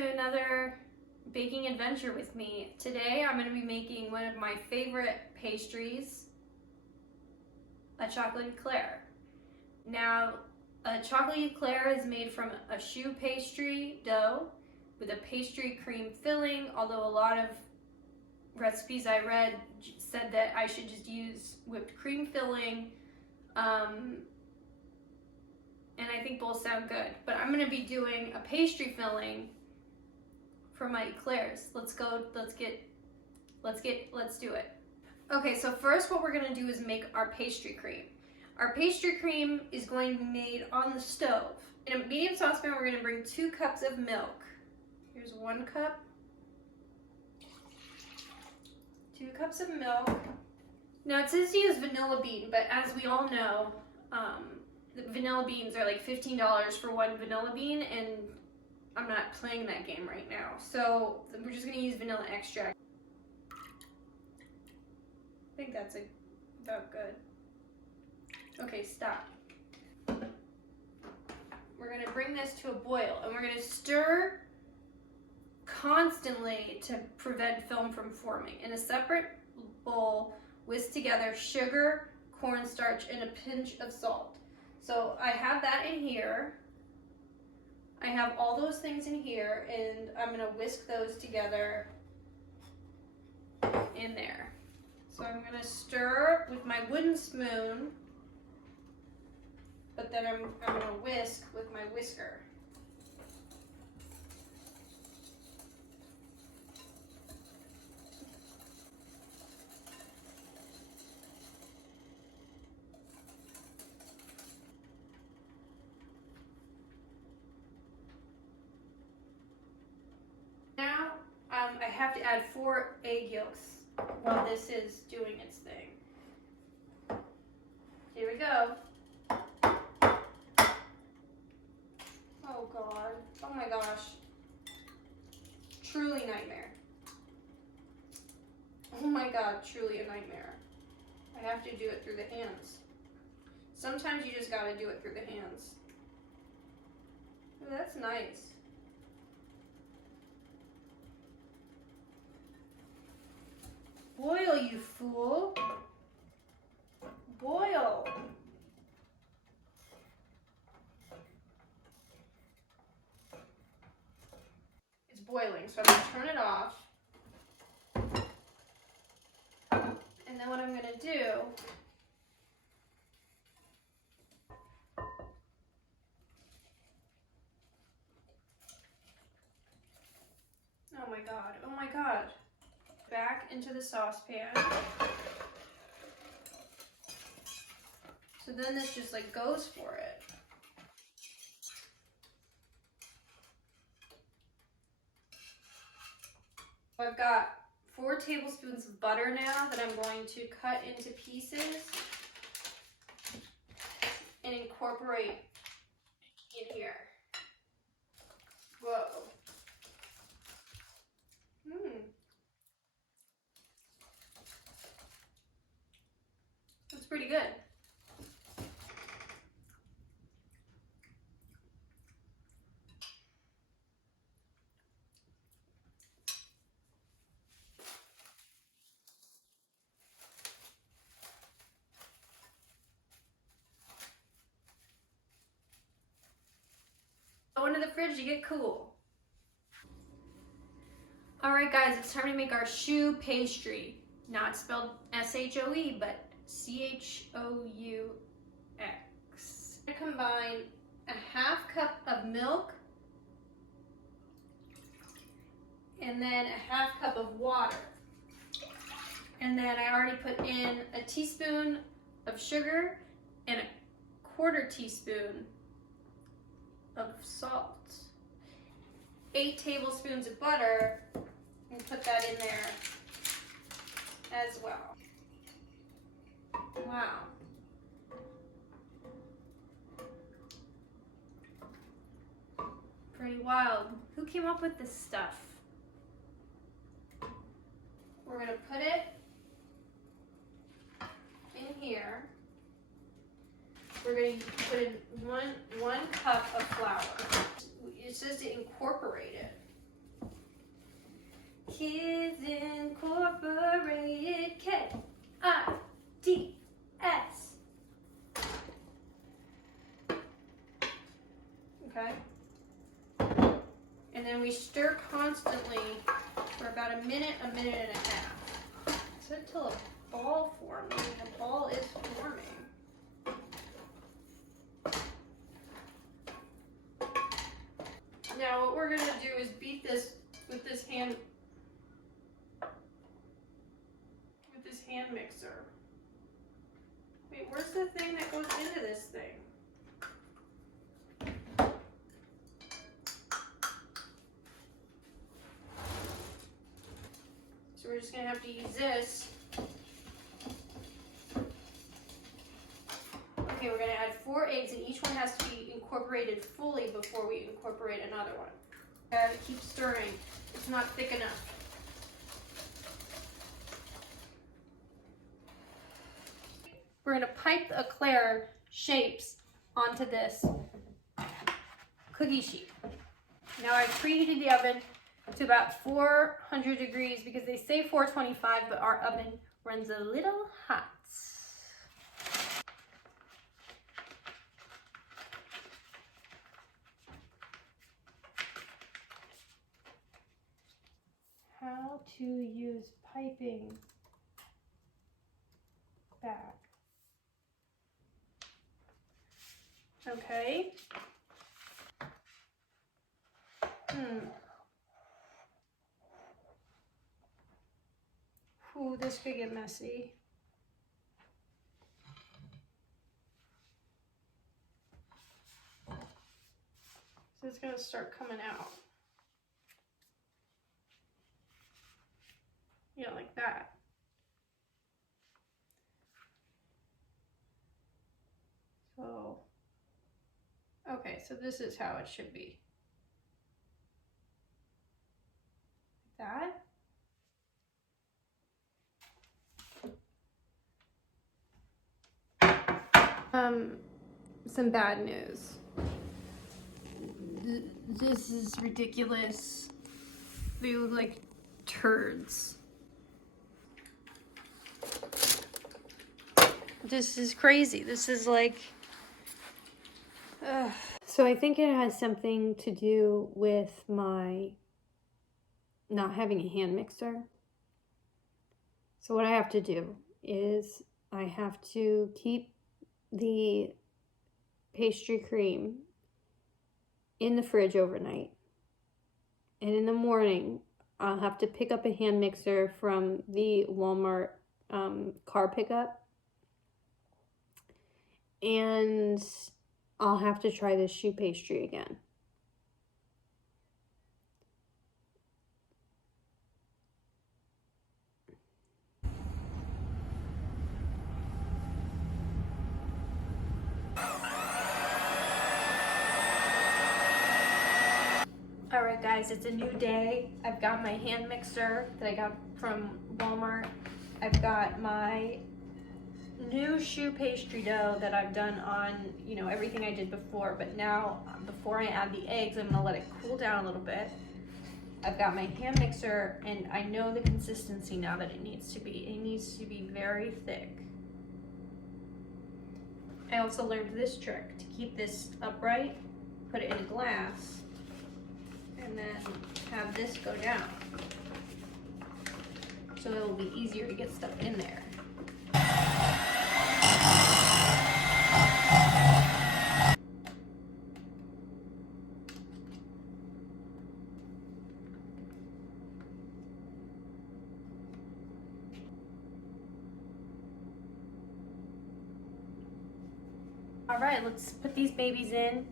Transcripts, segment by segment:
to another baking adventure with me. Today I'm going to be making one of my favorite pastries, a chocolate eclair. Now, a chocolate eclair is made from a choux pastry dough with a pastry cream filling, although a lot of recipes I read said that I should just use whipped cream filling, and I think both sound good. But I'm going to be doing a pastry filling for my eclairs. Let's do it. Okay, so first what we're going to do is make our pastry cream. Our pastry cream is going to be made on the stove. In a medium saucepan, we're going to bring 2 cups of milk. Here's 1 cup. 2 cups of milk. Now it says to use vanilla bean, but as we all know, the vanilla beans are like $15 for 1 vanilla bean, and I'm not playing that game right now. So we're just going to use vanilla extract. I think that's about good. Okay, stop. We're going to bring this to a boil, and we're going to stir constantly to prevent film from forming. In a separate bowl, whisk together sugar, cornstarch, and a pinch of salt. So I have that in here. I have all those things in here, and I'm going to whisk those together in there. So I'm going to stir with my wooden spoon, but then I'm going to whisk with my whisker. Now I have to add 4 egg yolks while this is doing its thing. Here we go. Oh God, oh my gosh. Truly nightmare. Oh my God, truly a nightmare. I have to do it through the hands. Sometimes you just gotta do it through the hands. Oh, that's nice. Boil, you fool. Boil. It's boiling, so I'm going to turn it off. And then what I'm going to do oh my God, oh my God. Back into the saucepan. So then this just like goes for it. I've got 4 tablespoons of butter now that I'm going to cut into pieces and incorporate in here. Whoa. That's pretty good. Go into the fridge to get cool. Alright guys, it's time to make our choux pastry. Not spelled S-H-O-E, but C-H-O-U-X. I combine a 1/2 cup of milk and then a 1/2 cup of water. And then I already put in a teaspoon of sugar and a 1/4 teaspoon of salt. 8 tablespoons of butter, and put that in there as well. Wow. Pretty wild. Who came up with this stuff? We're going to put it in here. We're going to put in one cup of flour. It says to incorporate it. Kids Incorporated, K-I-D-S. Okay. And then we stir constantly for about a minute and a half. So until a ball forms, and the ball is forming. Now what we're gonna do is beat this with this hand mixer. Wait, where's the thing that goes into this thing? So we're just gonna have to use this. Okay, we're gonna add 4 eggs, and each one has to be incorporated fully before we incorporate another one. Gotta keep stirring. It's not thick enough. We're gonna pipe the eclair shapes onto this cookie sheet. Now I've preheated the oven to about 400 degrees because they say 425, but our oven runs a little hot. How to use piping back. Okay. Ooh, this could get messy. So it's gonna start coming out. Yeah, like that. So, okay, so this is how it should be. Like that. Some bad news. This is ridiculous. They look like turds. This is crazy. This is like... So I think it has something to do with my not having a hand mixer. So what I have to do is I have to keep the pastry cream in the fridge overnight. And in the morning, I'll have to pick up a hand mixer from the Walmart car pickup. And I'll have to try this choux pastry again. Alright guys, it's a new day. I've got my hand mixer that I got from Walmart. I've got my new choux pastry dough that I've done on, you know, everything I did before, but now before I add the eggs, I'm gonna let it cool down a little bit. I've got my hand mixer and I know the consistency now that it needs to be. It needs to be very thick. I also learned this trick to keep this upright, put it in a glass, and then have this go down. So it'll be easier to get stuff in there. All right, let's put these babies in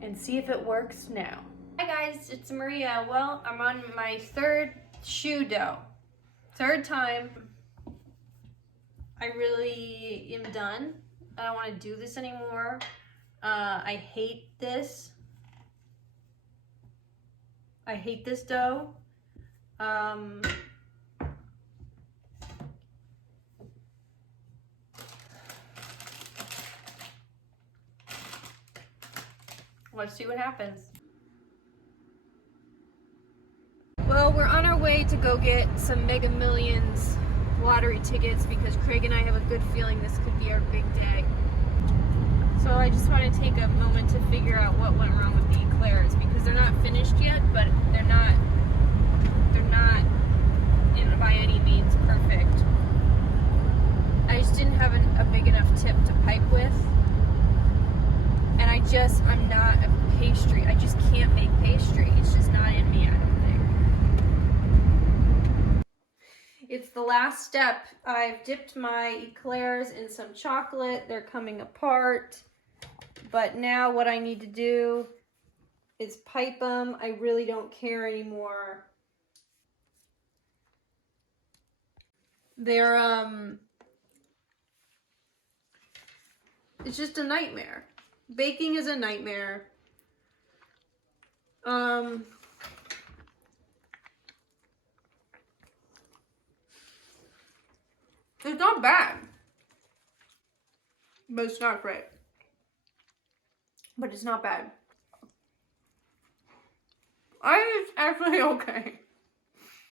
and see if it works now. Hi guys, it's Maria. Well, I'm on my third choux dough. Third time. I really am done. I don't want to do this anymore. I hate this. I hate this dough. Let's see what happens. Well, we're on our way to go get some Mega Millions lottery tickets because Craig and I have a good feeling this could be our big day. So I just want to take a moment to figure out what went wrong with the Éclairs because they're not finished yet, but they're not by any means perfect. I just didn't have a big enough tip to pipe with. And I'm not a pastry. I just can't make pastry. It's just not in me, I don't think. It's the last step. I've dipped my Éclairs in some chocolate. They're coming apart. But now what I need to do is pipe them. I really don't care anymore. They're, it's just a nightmare. Baking is a nightmare. It's not bad, but it's not great. But it's not bad. It's actually okay.